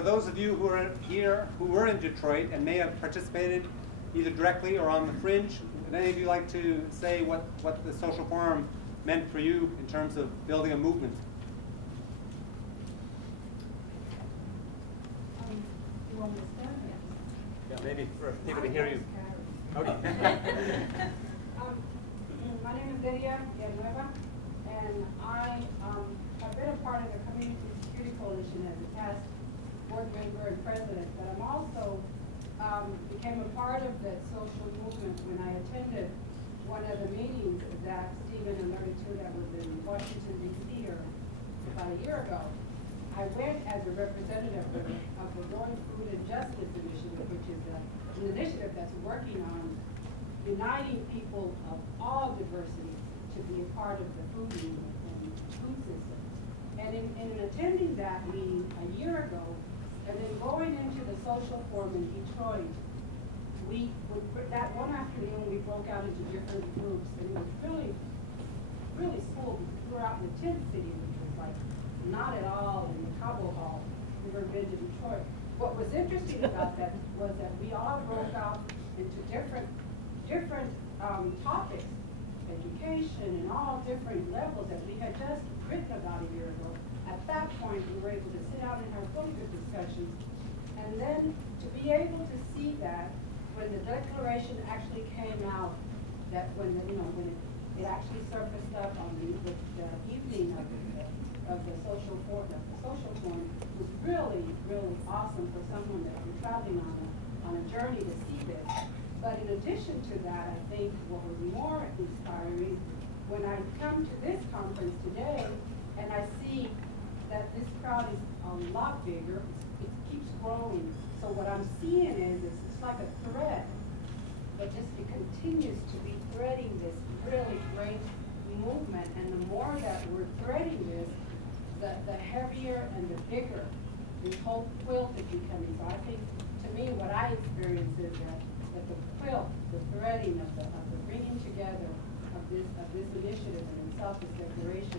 for those of you who are here, who were in Detroit and may have participated either directly or on the fringe, would any of you like to say what the social forum meant for you in terms of building a movement? You want me to start? Yeah, maybe for people to hear you. Okay. My name is Lydia Villanueva, and I have been a part of the Community Security Coalition as a past board member and president, but I'm also became a part of that social movement when I attended one of the meetings that Stephen alluded to that was in Washington, D.C. about a year ago. I went as a representative of the Growing Food and Justice Initiative, which is an initiative that's working on uniting people of all diversity to be a part of the food movement and food system. And in attending that meeting a year ago, and then going into the social forum in Detroit, that one afternoon we broke out into different groups, and it was really, really cool because we were out in the tent city, which was like not at all in the Cabo Hall. We were been to Detroit. What was interesting about that was that we all broke out into different topics, education and all different levels that we had just written about a year ago. At that point, we were able to sit down and have focus discussions, and then to be able to see that when the declaration actually came out, that when it actually surfaced up on the evening of the social forum, was really, really awesome for someone that was traveling on a journey to see this. But in addition to that, I think what was more inspiring, when I come to this conference today and I see that this crowd is a lot bigger, it keeps growing. So what I'm seeing is it's like a thread, but just it continues to be threading this really great movement. And the more that we're threading this, the heavier and the bigger this whole quilt is becoming. So I think, to me, what I experience is that the quilt, the threading of the bringing together of this initiative and self-this declaration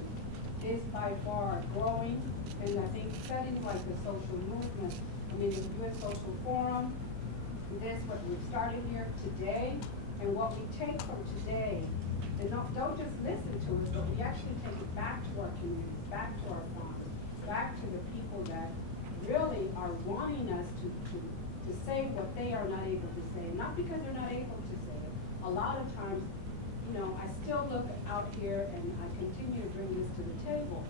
is by far growing. And I think settings like the social movement, I mean, the U.S. Social Forum, this, what we've started here today, and what we take from today, and don't just listen to us, but we actually take it back to our communities, back to our farms, back to the people that really are wanting us to say what they are not able to say, not because they're not able to say it. A lot of times, I still look out here and I continue to bring this to the table.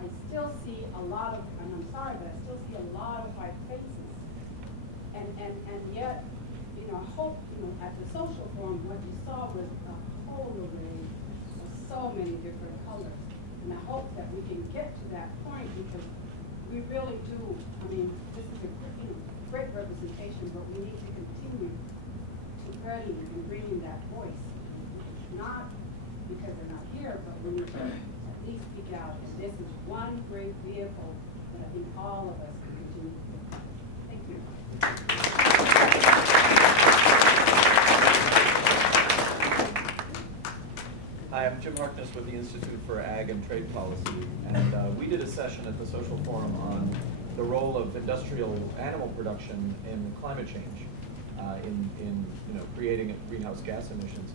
I still see a lot of, and I'm sorry, but I still see a lot of white faces. And yet, I hope, at the social forum, what you saw was a whole array of so many different colors. And I hope that we can get to that point, because we really do, this is a great representation, but we need to continue to spreading and bringing that voice. Not because they're not here, but we need to at least speak out. And this is one great vehicle that I think all of us can continue to do. Thank you. Hi, I'm Jim Harkness with the Institute for Ag and Trade Policy, and we did a session at the Social Forum on the role of industrial animal production in climate change, in creating greenhouse gas emissions.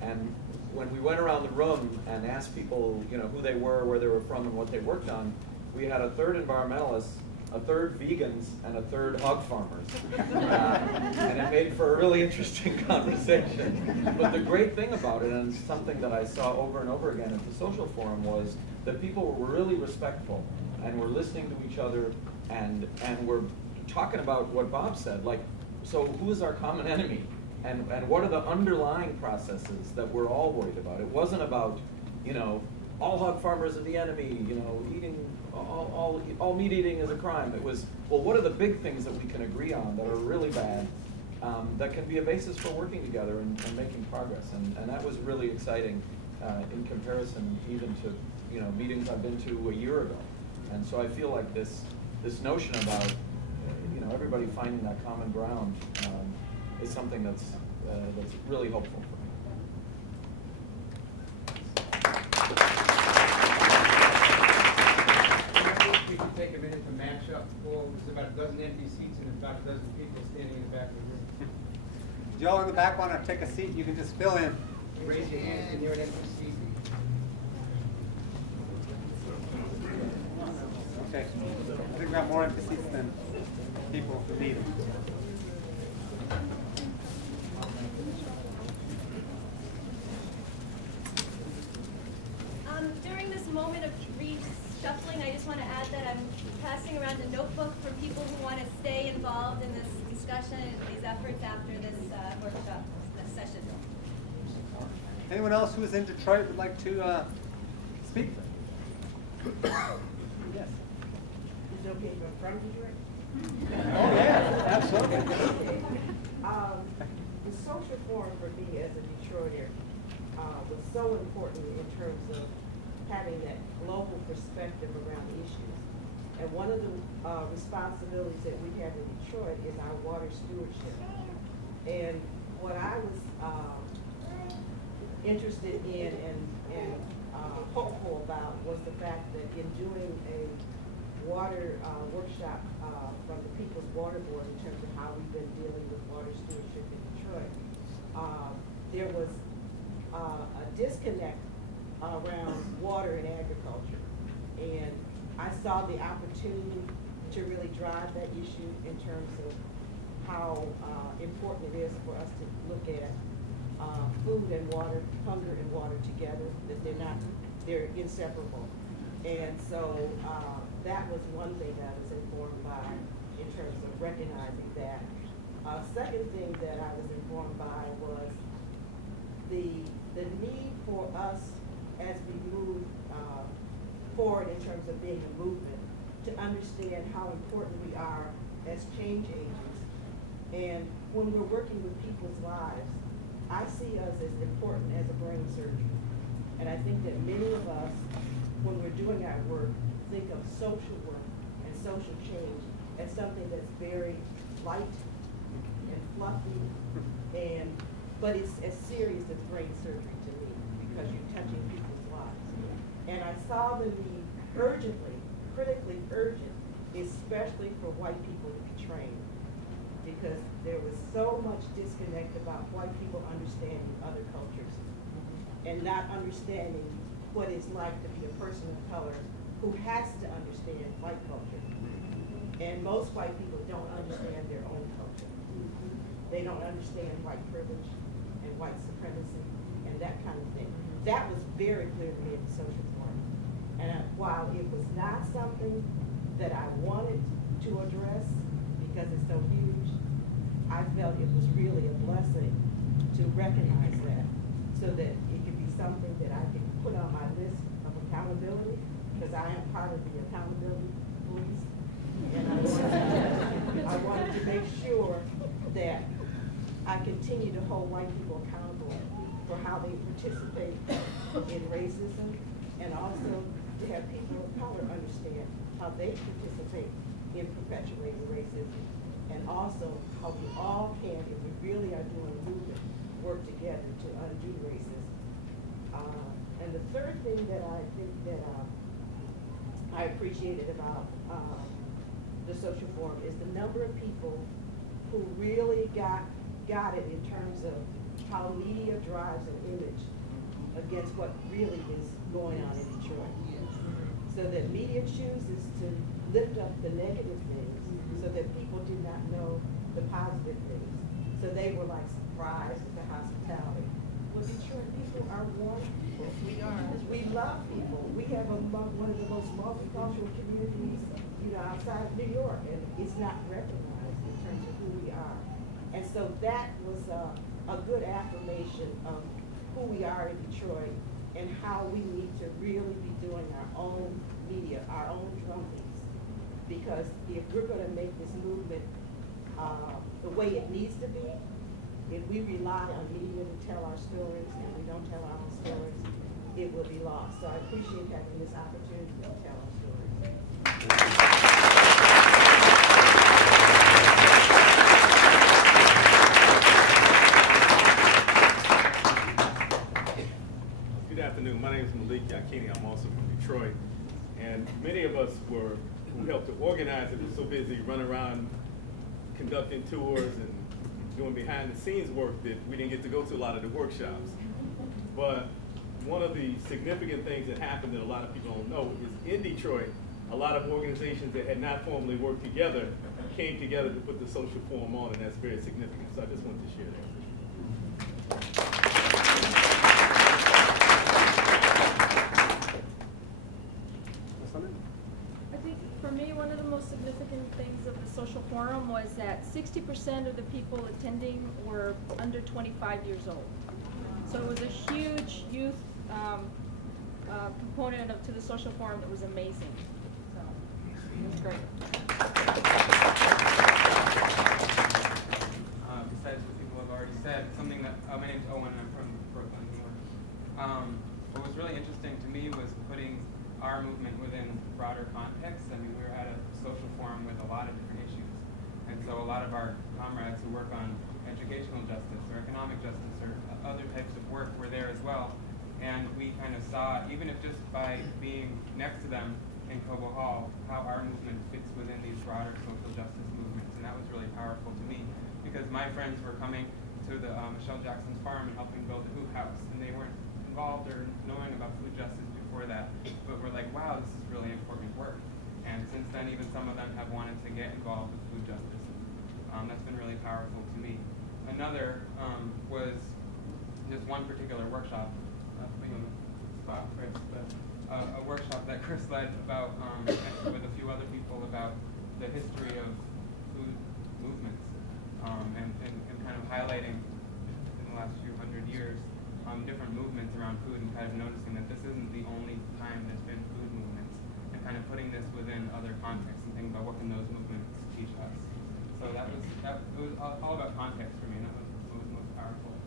And when we went around the room and asked people, who they were, where they were from, and what they worked on, we had a third environmentalists, a third vegans, and a third hog farmers. And it made for a really interesting conversation. But the great thing about it, and something that I saw over and over again at the Social Forum, was that people were really respectful and were listening to each other and were talking about what Bob said, like, so who is our common enemy? And what are the underlying processes that we're all worried about? It wasn't about, all hog farmers are the enemy, eating, all meat eating is a crime. It was, well, what are the big things that we can agree on that are really bad, that can be a basis for working together and making progress? And that was really exciting in comparison even to, meetings I've been to a year ago. And so I feel like this notion about, everybody finding that common ground is something that's really hopeful for me. We can take a minute to manage match up. Well, there's about a dozen empty seats and about a dozen people standing in the back of the room. If y'all in the back want to take a seat, you can just fill in. Raise your hand and you're an empty seat. Okay. I think we have more empty seats than people who need them. During this moment of reshuffling, I just want to add that I'm passing around a notebook for people who want to stay involved in this discussion and these efforts after this workshop, this session. Anyone else who is in Detroit would like to speak? Yes. Is it okay if I'm from Detroit? Oh, yeah, absolutely. The social forum for me as a Detroiter was so important in terms of having that global perspective around the issues. And one of the responsibilities that we have in Detroit is our water stewardship. And what I was interested in and hopeful about was the fact that in doing a water workshop from the People's Water Board in terms of how we've been dealing with water stewardship in Detroit, there was a disconnect around water and agriculture. And I saw the opportunity to really drive that issue in terms of how important it is for us to look at food and water, hunger and water together, that they're inseparable. And so that was one thing that I was informed by in terms of recognizing that. Second thing that I was informed by was the need for us as we move forward in terms of being a movement to understand how important we are as change agents. And when we're working with people's lives, I see us as important as a brain surgeon. And I think that many of us, when we're doing our work, think of social work and social change as something that's very light and fluffy, but it's as serious as brain surgery to me because you're touching people's lives. And I saw the need urgently, critically urgent, especially for white people to be trained, because there was so much disconnect about white people understanding other cultures and not understanding what it's like to be a person of color who has to understand white culture. And most white people don't understand their own culture. They don't understand white privilege and white supremacy and that kind of thing. That was very clear to me at the social forum. And while it was not something that I wanted to address because it's so huge, I felt it was really a blessing to recognize that so that it could be something that I could put on my list of accountability, because I am part of the accountability police. And I wanted to make sure that I continue to hold white people accountable for how they participate in racism, and also to have people of color understand how they participate in perpetuating racism, and also how we all can, if we really are doing a movement, work together to undo racism. And the third thing that I think that I appreciated about the social forum is the number of people who really got it in terms of how media drives an image against what really is going on in Detroit. So that media chooses to lift up the negative things so that people do not know the positive things. So they were like surprised at the hospitality. Well, Detroit people are warm people. We are. We love people. We have one of the most multicultural communities, outside of New York, and it's not recognized in terms of who we are. And so that was a good affirmation of who we are in Detroit and how we need to really be doing our own media, our own drumbeats. Because if we're going to make this movement the way it needs to be, if we rely on media to tell our stories and we don't tell our own stories, it will be lost. So I appreciate having this opportunity to tell our stories. Good afternoon. My name is Malik Yakini. I'm also from Detroit. And many of us were who helped to organize it was so busy running around conducting tours and doing behind the scenes work that we didn't get to go to a lot of the workshops. But one of the significant things that happened that a lot of people don't know is in Detroit, a lot of organizations that had not formally worked together came together to put the social forum on, and that's very significant. So I just wanted to share that. I think for me, one of the most significant things of the social forum was that 60% of the people attending were under 25 years old. So it was a huge youth component to the social forum that was amazing. So it was great. Besides what people have already said, something that, my name's Owen and I'm from Brooklyn, New York. What was really interesting to me was putting our movement within broader context. I mean, we were at a social forum with a lot of different issues. And so a lot of our comrades who work on educational justice or economic justice or other types of work were there as well. And we kind of saw, even if just by being next to them in Cobo Hall, how our movement fits within these broader social justice movements. And that was really powerful to me because my friends were coming to the Michelle Jackson's farm and helping build a hoop house. And they weren't involved or knowing about food justice before that. But we're like, wow, this is really important work. And since then, even some of them have wanted to get involved with food justice. That's been really powerful to me. Another was just one particular workshop, not to be on the spot, Chris, but a workshop that Chris led about, with a few other people about the history of food movements and kind of highlighting in the last few hundred years different movements around food and kind of noticing that this isn't the only time there's been food movements and kind of putting this within other contexts and thinking about what can those movements teach us. So it was all about context for me, and that was what was most powerful.